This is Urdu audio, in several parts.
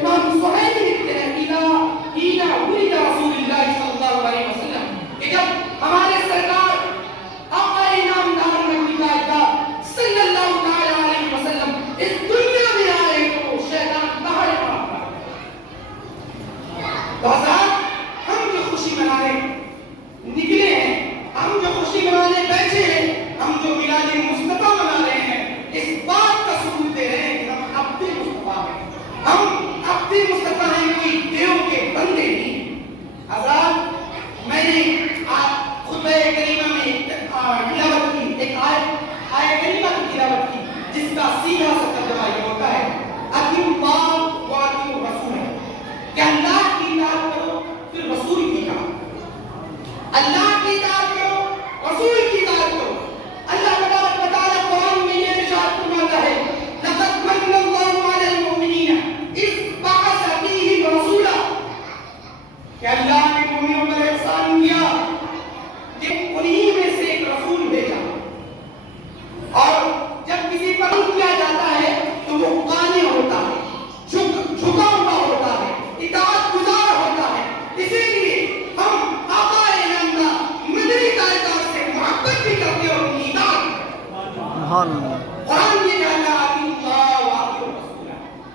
امام سہیل لکھتے ہیں اینا ولد رسول اللہ صلی اللہ علیہ وسلم کہ جب ہمارے سرکار آقا انعامدار نبی کائنات صلی اللہ علیہ وسلم اس دنیا میں آئے تو شیطان دہاڑے مارتا ہے. ہم جو خوشی منانے نکلے ہیں، ہم جو خوشی منانے بیٹھے ہیں، ہم جو میلاد مصطفیٰ منا رہے ہیں، اس بات کا ثبوت دے رہے ہیں کہ ہم عبد مصطفیٰ ہیں. ہم عبد مصطفیٰ ہیں، کوئی دیو کے بندے نہیں. حضرات میں نے خطبہ کریمہ میں تلاوت کی ایک آیت کریمہ کی تلاوت کی جس کا سیدھا سا ترجمہ یہ ہوتا ہے اطیعوا اللہ واطیعوا الرسول، کہ اللہ کی اطاعت کرو پھر رسول کی اطاعت. اللہ کی اطاعت کرو، رسول کی اطاعت کرو. اللہ تبارک و تعالی قرآن میں یہ ارشاد فرماتا ہے لقد من اللہ علی المؤمنین اذ بعث فیہم رسولا، کہ اللہ نے مومنوں پر احسان کیا کہ انہی میں سے ایک رسول بھیجا. اور جب کسی پر کیا جاتا ہے تو وہ قانع ہوتا ہے، جھکا ہوا ہوتا ہے، اطاعت گزار ہوتا ہے. اسی لیے ہم آقا انعامدار مدنی تاجدار سے محبت بھی کرتے اور ان کی اطاعت. قرآن یہ کہتا ہے اللہ واطیعوا الرسول،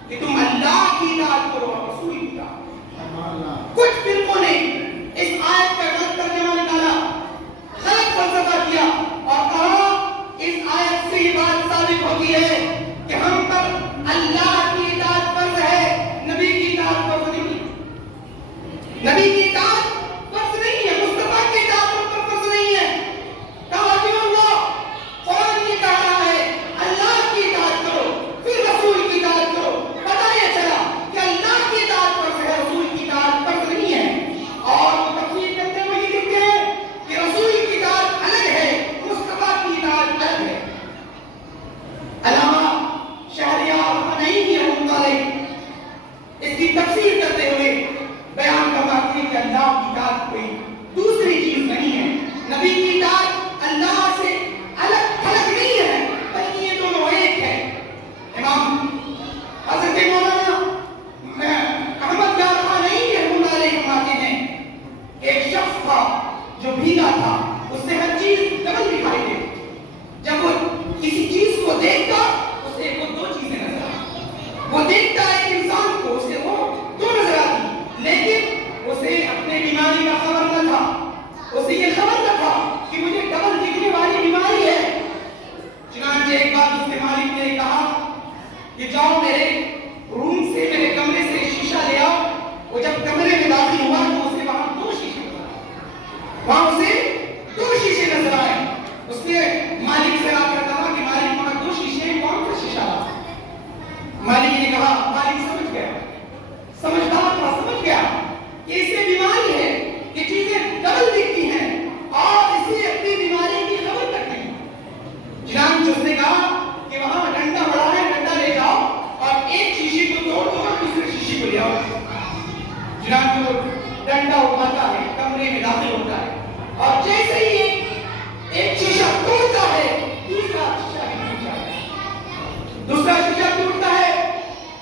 کہ تم اللہ کی اطاعت کرو اور رسول کی اطاعت. کچھ فرقوں نے اس آیت کا غلط ترجمہ نکالا، غلط فلسفہ کیا اور کہا اس آیت سے یہ بات ثابت ہوتی ہے کہ ہم پر اللہ کی اطاعت فرض ہے، نبی کی اطاعت فرض نہیں. نبی کی اطاعت فرض نہیں ہے، مصطفیٰ کی اطاعت ہم پر فرض نہیں ہے. توجہ اللہ، قرآن یہ کہہ رہا ہے اللہ کی اطاعت کرو پھر رسول کی اطاعت کرو. پتہ یہ چلا کہ اللہ کی اطاعت فرض ہے، رسول کی اطاعت فرض نہیں ہے. اور وہ تفسیر کرتے ہوئے یہ لکھتے ہیں کہ رسول کی اطاعت الگ ہے، مصطفیٰ کی اطاعت الگ ہے. علامہ شہریار حنین رحمۃ اللہ علیہ اس کی تفسیر کرتے ہوئے بیان فرماتے ہیں کہ اللہ کی اطاعت کوئی دوسری چیز نہیں ہے. نبی کی اطاعت اللہ سے الگ تھلگ نہیں ہے، بلکہ یہ دونوں ایک ہے. امام حضرت مولانا احمد یار حنین رحمۃ اللہ علیہ فرماتے ہیں کہ ایک شخص تھا جو بھیگا تھا، اس سے ہر چیز ڈبل دکھائی دے. جب وہ کسی چیز کو دیکھتا اسے وہ دو چیزیں نظر آتی. وہ دیکھتا ایک انسان کو، اسے وہ دو نظر آتی، لیکن اسے اپنے بیماری کا خبر نہ تھا. اسے یہ خبر نہ تھا کہ مجھے ڈبل دکھنے والی بیماری ہے. چنانچہ ایک بار اس کے مالک نے کہا کہ جاؤ میرے روم سے، میرے کمرے سے شیشہ لے آؤ. وہ جب کمرے میں داخل ہوا تو اسے وہاں دو شیشے نظر آئے. وہاں اسے دو شیشے نظر آئے. اس نے مالک سے رابطہ کہا کہ مالک وہاں دو شیشے ہیں، کون سا شیشہ لا؟ مالک نے کہا، مالک سمجھ گیا، سمجھدار تھا، سمجھ گیا کہ اسے بیماری ہے، یہ چیزیں ڈبل دکھتی ہیں اور اسے اپنی بیماری کی خبر تک نہیں. چنانچہ اس نے کہا کہ وہاں ڈنڈا پڑا ہے، ڈنڈا لے جاؤ اور ایک شیشے کو توڑ دو اور دوسرے شیشے کو لے آؤ. چنانچہ وہ ڈنڈا اٹھاتا ہے، کمرے میں داخل ہوتا ہے اور جیسے ہی ایک شیشہ ٹوٹتا ہے دوسرا شیشہ بھی ٹوٹ جاتا ہے. دوسرا شیشہ ٹوٹتا ہے،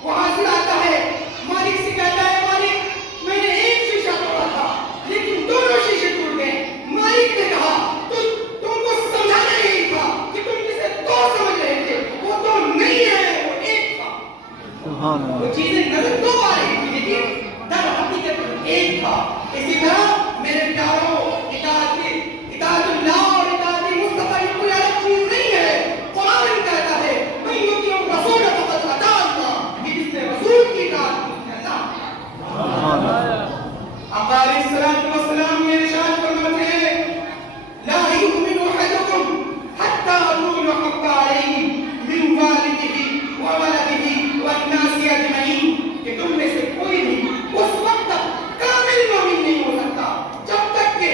وہ حاضر آتا ہے، مالک سے کہتا ہے مالک میں نے ایک شیشہ توڑا تھا لیکن دونوں شیشے ٹوٹ گئے. مالک نے کہا تم کو سمجھانا یہی تھا کہ تم جسے دو سمجھ رہے تھے وہ دو نہیں ہے، وہ ایک تھا. وہ چیزیں نظر دو آ رہی تھی لیکن در حقیقت ایک تھا. اسی طرح میرے پیاروں، اطاعت اللہ اور اطاعت مصطفیٰ یہ کوئی الگ چیز نہیں ہے. قرآن کہتا ہے من یطیع الرسول فقد اطاع اللہ، کہ جس نے رسول کی اطاعت کی اس نے اللہ. آقا علیہ الصلوۃ والسلام نے ارشاد فرماتے ہیں لا یؤمن احدکم حتی اکون حق علیہ من والدہ وولدہ والناس اجمعین، کہ تم میں سے کوئی بھی اس وقت تک کامل مومن نہیں ہو سکتا جب تک کہ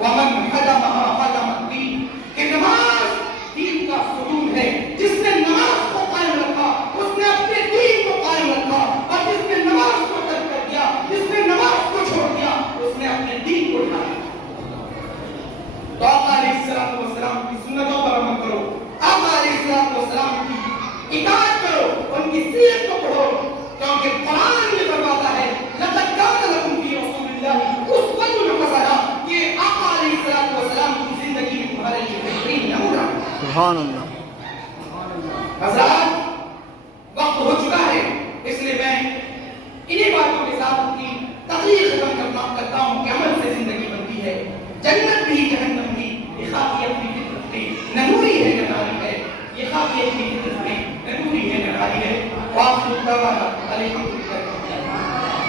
ومن حدمها حدم الدین، کہ نماز دین کا ستون ہے. جس نے نماز کو قائم رکھا اس نے اپنے دین کو قائم رکھا، اور جس نے نماز کو ترک کر دیا، جس نے نماز کو چھوڑ دیا، اس نے اپنے دین کو ڈھایا. تو آقا علیہ السلام کی سنتوں پر عمل کرو، آقا علیہ السلام کی اطاعت کرو، ان کی سیرت کو پڑھو، کیونکہ قرآن یہ فرماتا ہے لقد کان لکم فی رسول اللہ اسوۃ حسنہ، یہ آقا علیہ السلام کی زندگی میں تمہارے لیے بہترین نمونہ ہے. سبحان اللہ. حضرات وقت ہو چکا ہے، اس لیے میں انہی باتوں کے ساتھ اپنی تقریر ختم کرتا ہوں کہ عمل سے زندگی بنتی ہے، جنت بھی جہنم بھی. یہ خاکیت کی فطرت میں نہ نوری ہے نہ ناری ہے، یہ خاکیت کی فطرت میں نہ نوری ہے نہ ناری ہے. وآخر دعوانا الحمدللہ.